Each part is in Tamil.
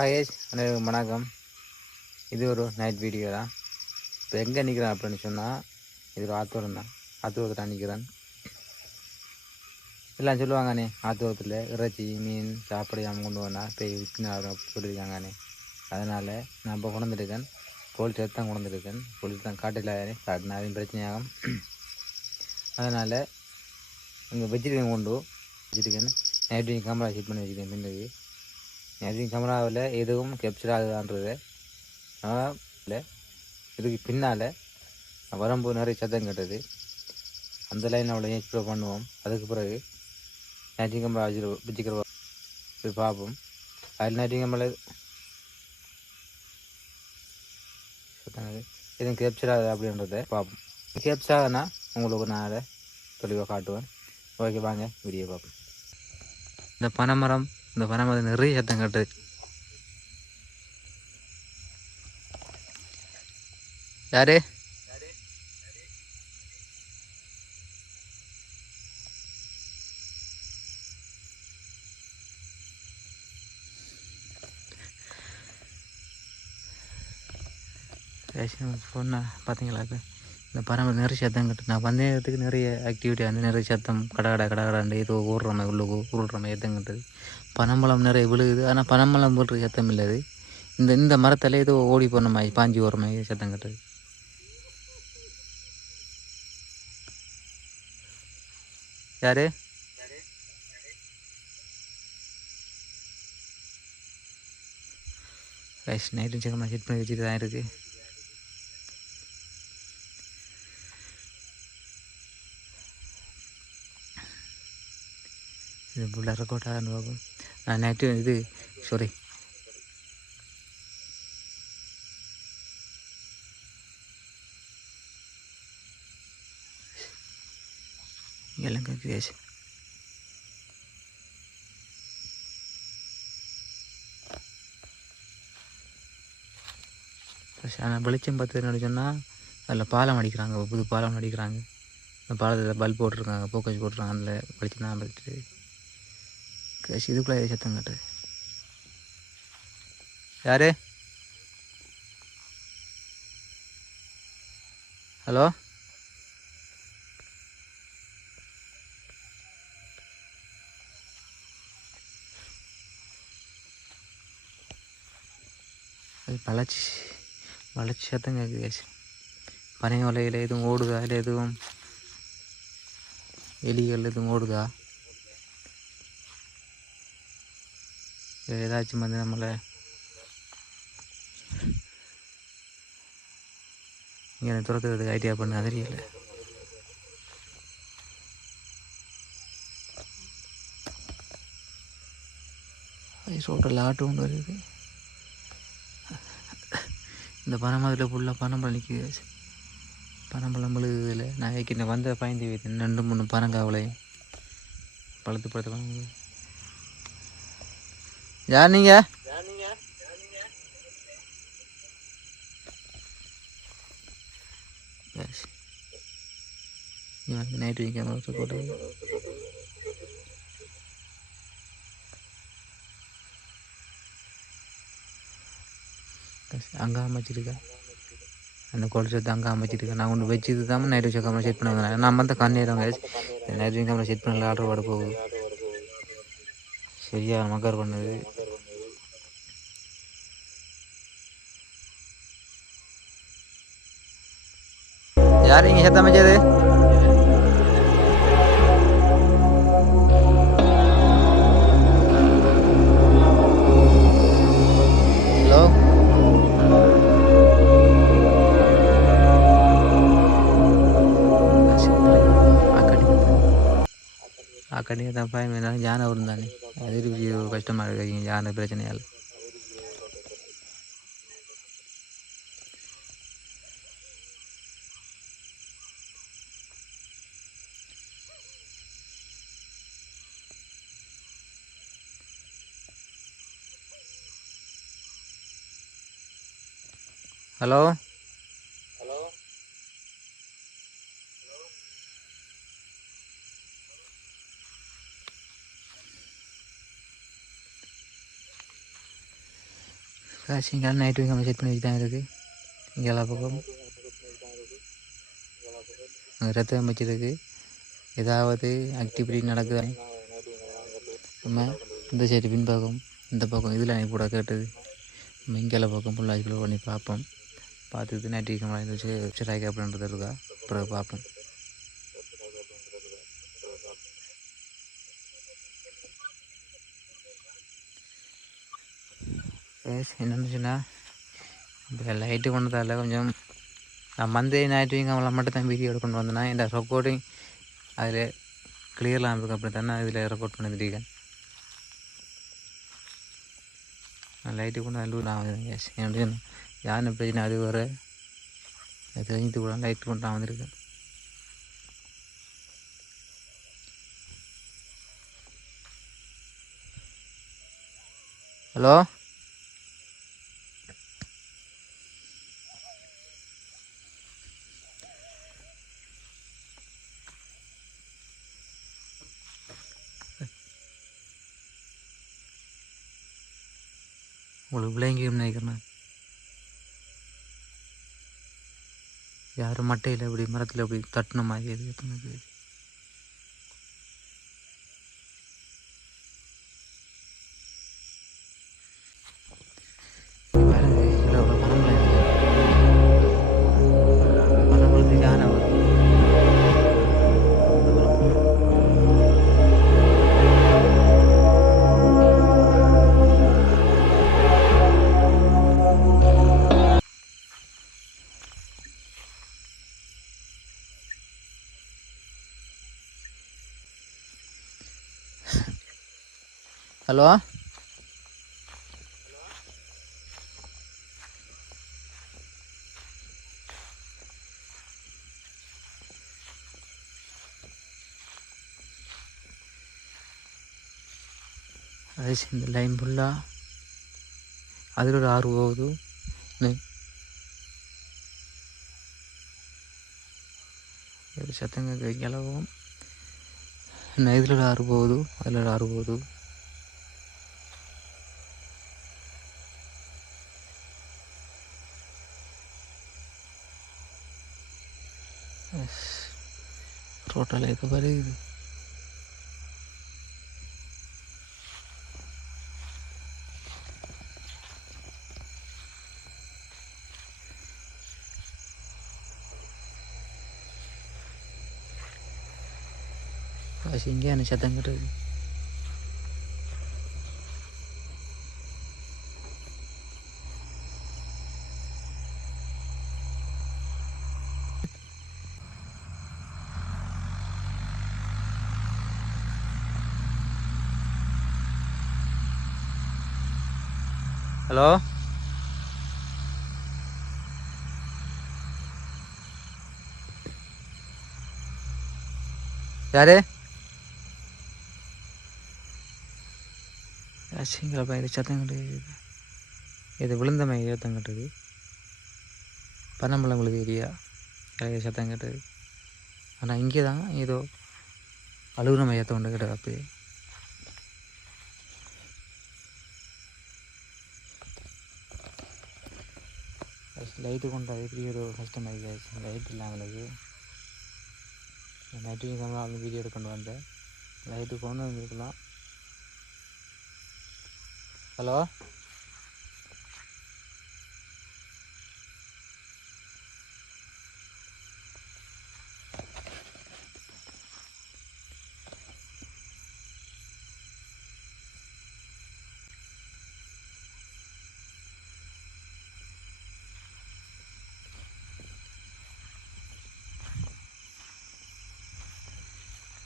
ஹாய் அனைவருக்கும் வணக்கம். இது ஒரு நைட் வீடியோ தான். இப்போ எங்கே நிற்கிறேன் அப்படின்னு சொன்னால், இது ஒரு ஆத்தூரம் தான். ஆத்தூரத்தில் நான் நிற்கிறேன். எல்லாம் சொல்லுவாங்கண்ணே, ஆத்தூரத்தில் இறைச்சி மீன் சாப்பிடாம கொண்டு வந்தால் போய் விற்கினா சொல்லியிருக்காங்கண்ணே. அதனால் நான் இப்போ கொண்டுருக்கேன். போலீஸ் எடுத்து தான் கொண்டுருக்கேன். போலீஸ் தான் காட்டில் காட்டினா அதுவும் பிரச்சனையாகும். அதனால் இங்கே வச்சுருக்கேன் வச்சுருக்கேன். நைட்டு கேமரா செட் பண்ணி வச்சுருக்கேன். பின்னாடி நைட்டு கேமராவில் எதுவும் கேப்சர் ஆகுதான்றது இல்லை. இதுக்கு பின்னால் வரும்போது நிறைய சத்தம் கேட்டது. அந்த லைன் அவ்வளோ எக்ஸ்ப்ளோர் பண்ணுவோம். அதுக்கு பிறகு நைட்டிங் கேமரா வச்சுக்கிற போய் பார்ப்போம். அதில் நைட்டிங் கேமரா எதுவும் கேப்சர் ஆகுது அப்படின்றத பார்ப்போம். கேப்சர் ஆகுதுன்னா உங்களுக்கு நான் அதை தெளிவாக காட்டுவேன். ஓகே, வாங்க வீடியோ பார்ப்போம். இந்த பனைமரம் நிறைய சத்தம் கேட்டது. யாரு சொன்னா பார்த்தீங்களா? இந்த பறவை நிறைய சத்தம் கட்டு. நான் வந்ததுக்கு நிறைய ஆக்டிவிட்டி வந்து நிறைய சத்தம் கடகடாண்டு ஏதோ ஓடுறமை உருள்றமை சத்தம் கட்டுது. பனம்பழம் நிறைய விழுகுது. ஆனால் பனம்பழம் விழுற சத்தம் இல்லாது இந்த மரத்தில் ஏதோ ஓடி போன மாதிரி பாஞ்சி ஓடுற மாதிரி சத்தம் கட்டுது. யாரு நைட்டு சக்கமாக செட் பண்ணி வச்சுட்டு தான் இருக்குது. இது ஃபுல்லாக ரெக்கார்டாக பார்ப்போம். நான் நைட்டு இது சாரி எல்லாம் கேட்குறியாச்சு. ஆனால் வெளிச்சம் பார்த்து சொன்னால் அதில் பாலம் அடிக்கிறாங்க. புது பாலம் அடிக்கிறாங்க. அந்த பாலத்தில் பல்ப் போட்டிருக்காங்க, ஃபோக்கஸ் போட்டிருக்காங்க. அதில் வெளிச்சம் தான் படுத்து கேஷ். இதுக்குள்ளே சத்தம் கட்டுது. யாரு? ஹலோ, அது வளர்ச்சி சத்தம் கேட்குது கேஷ். பனை வலையில் எதுவும் ஓடுதா? இல்லை எதுவும் எலிகள் எதுவும் ஓடுதா? ஏதாச்சும் வந்து நம்மளை இங்கே துரத்துறதுக்கு ஐடியா பண்ண தெரியல. ரோட்டில் ஆட்டு கொண்டு வருது. இந்த பனைமரத்தில் ஃபுல்லாக பனம்பழம் நிற்குது. பனம்பழம் விழுகுதில்லை. நான் வைக்கிற வந்த பயந்து வைத்தேன். 2-3 பனங்காவலையும் பழுத்து. யார் நீங்கள்? நைட்டு வைக்க போட்டு அங்கே அமைச்சிருக்கேன். அந்த குளத்தை அங்கே அமைச்சிருக்கேன். நான் ஒன்று வச்சுருக்காமல் நைட் வச்சு கேமரா செட் பண்ண நான் வந்து கண்ணீரம் நைட் வச்சு கேமரா செட் பண்ணல. ஆர்டர் பாட போகுது. சரியா மக்கர் பண்ணுது. யார் இங்கே சேர்த்து அமைச்சது? ஹலோ, அக்கடிங்க தான் பயம். இருந்தாலும் யானை வரும் தானே. அது கஷ்டமாக இருக்குது யானை பிரச்சனையால். ஹலோ, காசிங்கால் நைட்டு நம்ம செட் பண்ணி வச்சு தான் இருக்குது. இங்கே எல்லா பக்கம் ரத்தம் வச்சுருக்கு. ஏதாவது ஆக்டிவிட்டி நடக்குது. நம்ம இந்த சைடு பின்பக்கம் இந்த பக்கம் இதில் எனக்கு கூட கேட்டது. நம்ம இங்கே எல்லா பக்கம் ஃபுல்லாக எக்ஸ்ப்ளோர் பண்ணி பார்ப்போம். பார்த்துட்டு நைட்டு வச்சு வெப்சைட் அப்படின்றது இருக்கா அப்புறம் பார்ப்போம். என்னென்னு சொன்னால் இப்போ லைட்டு கொண்டதால் கொஞ்சம் நான் ஞாயிற்றுக்கிழமை மட்டும் தான் வீடியோ எடுக்கொண்டு வந்தேன்னா இந்த ரெக்கார்டிங் அதில் கிளியர்லாம் இருக்கும். அப்படி தானே இதில் ரெக்கார்ட் பண்ணிட்டுருக்கேன். நான் லைட்டு கொண்டு அதில் நான் வந்துருக்கேன். யாருன்னு பிரச்சனை அது வர தெரிஞ்சுட்டு கூட லைட்டு கொண்டு நான் வந்திருக்கேன். ஹலோ உங்களுக்கு விளையங்கியும் நினைக்கிறேன். யாரும் மட்டையில் அப்படி மரத்தில் அப்படி தட்டின மாதிரி எது ஹலோ அது இந்த லைன் ஃபுல்லாக அதில் ஒரு ஆறு போகுது. சத்தங்க கிளவும் இதில் ஒரு ஆறு போகுது, அதில் ஒரு ஆறு போகுது. ரோட்டில் இருக்க பாரு இது. இங்கேயான சத்தம் கிட்டது. ஹலோ யாரு சிங்கள பயிர் சத்தம் கட்டுது. இது விழுந்த மாதிரி சத்தம் கட்டுது. பனம்பழங்களுக்கு ஏரியா சத்தம் கட்டுது. ஆனால் இங்கே தான் ஏதோ அழுகுற மையத்தை கொண்டு கிட்ட அப்பயே லைட்டு கொண்டு எப்படி ஒரு கஷ்டமாகிடுச்சு. லைட் இல்லாமலுக்கு நைட்டு வந்து வீடியோ எடுக்கொண்டு வந்தேன். லைட்டு கொண்டு வந்துருக்கலாம். ஹலோ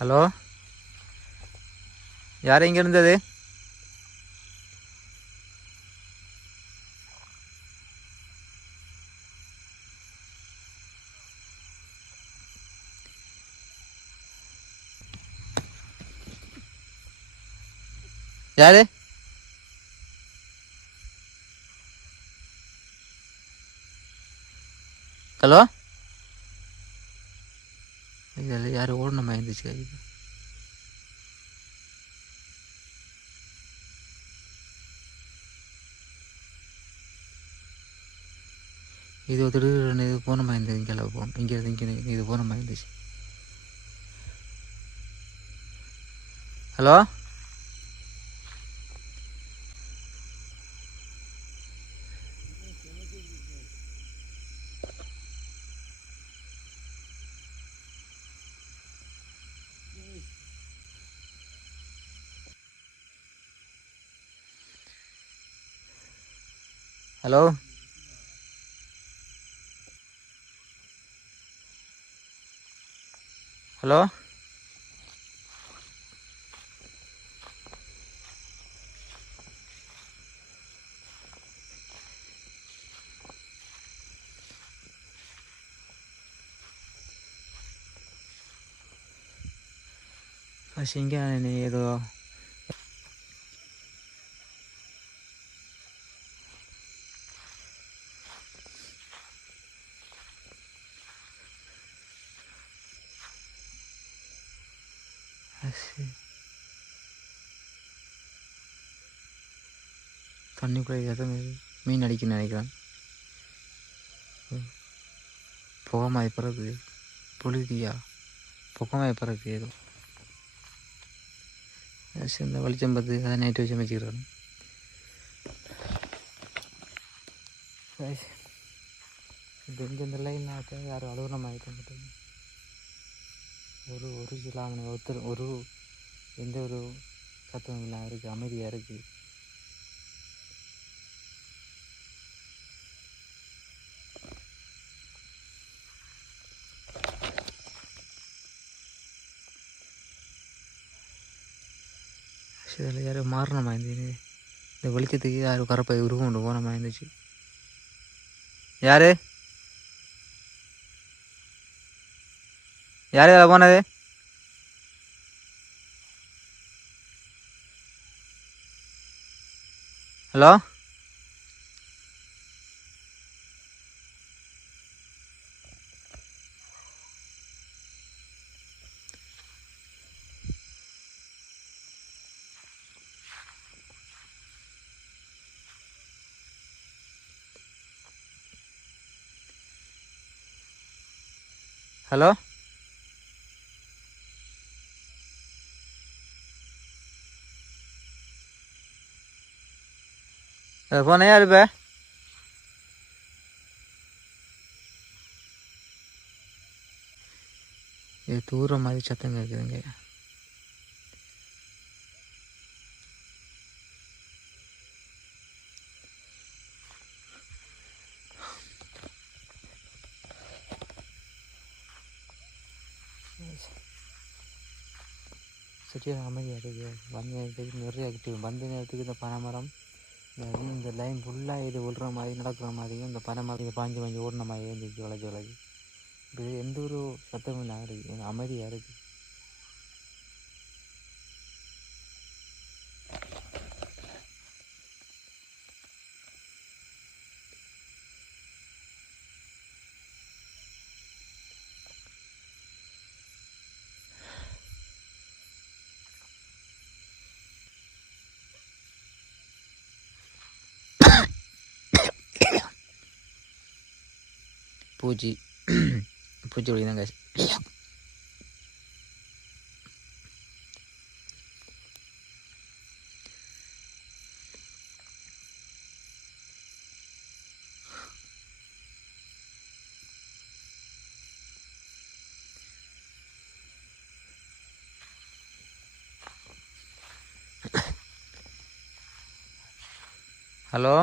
ஹலோ யார் இங்கே இருந்தது? யாரு? ஹலோ இதில் யார் ஓடன மாதிரி இருந்துச்சு. இது இது திடீர்னு இது போன மாதிரி இருந்தது. இங்கே போகும் இங்கே இது போன மாதிரி இருந்துச்சு. ஹலோ ஹலோ ஹலோ இங்கே ஏதோ தண்ணிக்குள்ளே ஏதோ மீன் அடிக்கணும்னு நினைக்கிறேன். புகமாய் பிறகு புழுதியா புகமாய் பிறகு ஏதோ இந்த வெளிச்சம் பார்த்து அதை நைட்டு வச்சு வச்சுக்கிறாங்க. இது இந்த லைன்னாக்க யாரும் அலுவலம் ஆகிட்டு ஒரு சிலாமணி ஒருத்தர் எந்த ஒரு சத்தம் இல்லாமல் இருக்குது, அமைதியாக இருக்குது. இதில் யாரும் மாறினமா இருந்துச்சு. இந்த வெளிச்சத்துக்கு யாரும் கரப்பை உருவம் கொண்டு போனமா இருந்துச்சு. யார் யார் போனது? ஹலோ ஹலோ போன யார் இப்போ? இது தூரம் மாதிரி சத்தம் கேட்குதுங்க. சரியாக அமைதியாக இருக்குது. வந்த நேரத்துக்கு நிறைய ஆக்டிவ். வந்த நேரத்துக்கு இந்த பனைமரம் இந்த லைன் ஃபுல்லாக இது விழுற மாதிரி நடக்கிற மாதிரியும் இந்த பனைமரம் இதை பாஞ்சு ஓடின மாதிரி இருந்துச்சு. வளைச்சி இது எந்த ஒரு சத்தமும் இல்லாமல் இருக்குது, அமைதியாக இருக்குது. பூச்சி ஒளி தாங்க. ஹலோ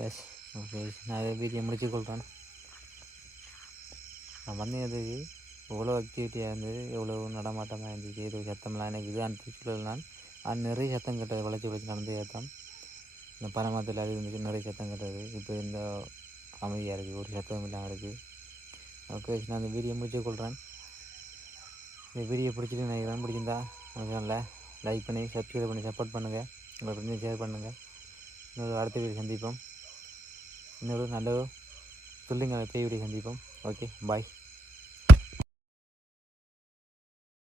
எஸ் ஓகே, நான் அதை வீடியோ முடிச்சுக்கொள்கிறேன். நான் வந்ததுக்கு எவ்வளோ ஆக்டிவிட்டியாக இருந்தது, எவ்வளோ நடமாட்டமாக இருந்துச்சு, ஏதோ சத்தம்லாம் எனக்கு இது அனுப்பிச்சுலாம் நிறைய சத்தம் கட்டது. வளைச்சி நடந்து ஏற்றம் இந்த பனைமரத்தில் அது இருந்துச்சு, நிறைய சத்தம் கட்டது. இப்போ இந்த அமைதியாக இருக்குது, ஒரு சத்தம் இல்லாமல் இருக்குது. ஓகே, நான் இந்த வீடியோ முடிச்சுக்கொள்கிறேன். இந்த வீடியோ பிடிச்சிட்டு நினைக்கிறேன். பிடிச்சிருந்தா நல்லா லைக் பண்ணி சப்ஸ்கிரைப் பண்ணி சப்போர்ட் பண்ணுங்கள். உங்களுக்கு வந்து ஷேர் பண்ணுங்கள். இன்னொரு அடுத்த வீடியோ சந்திப்போம். இன்னொரு நல்ல சொல்லுங்கள் பேய் வீடியோ சந்திப்போம். ஓகே, பாய்.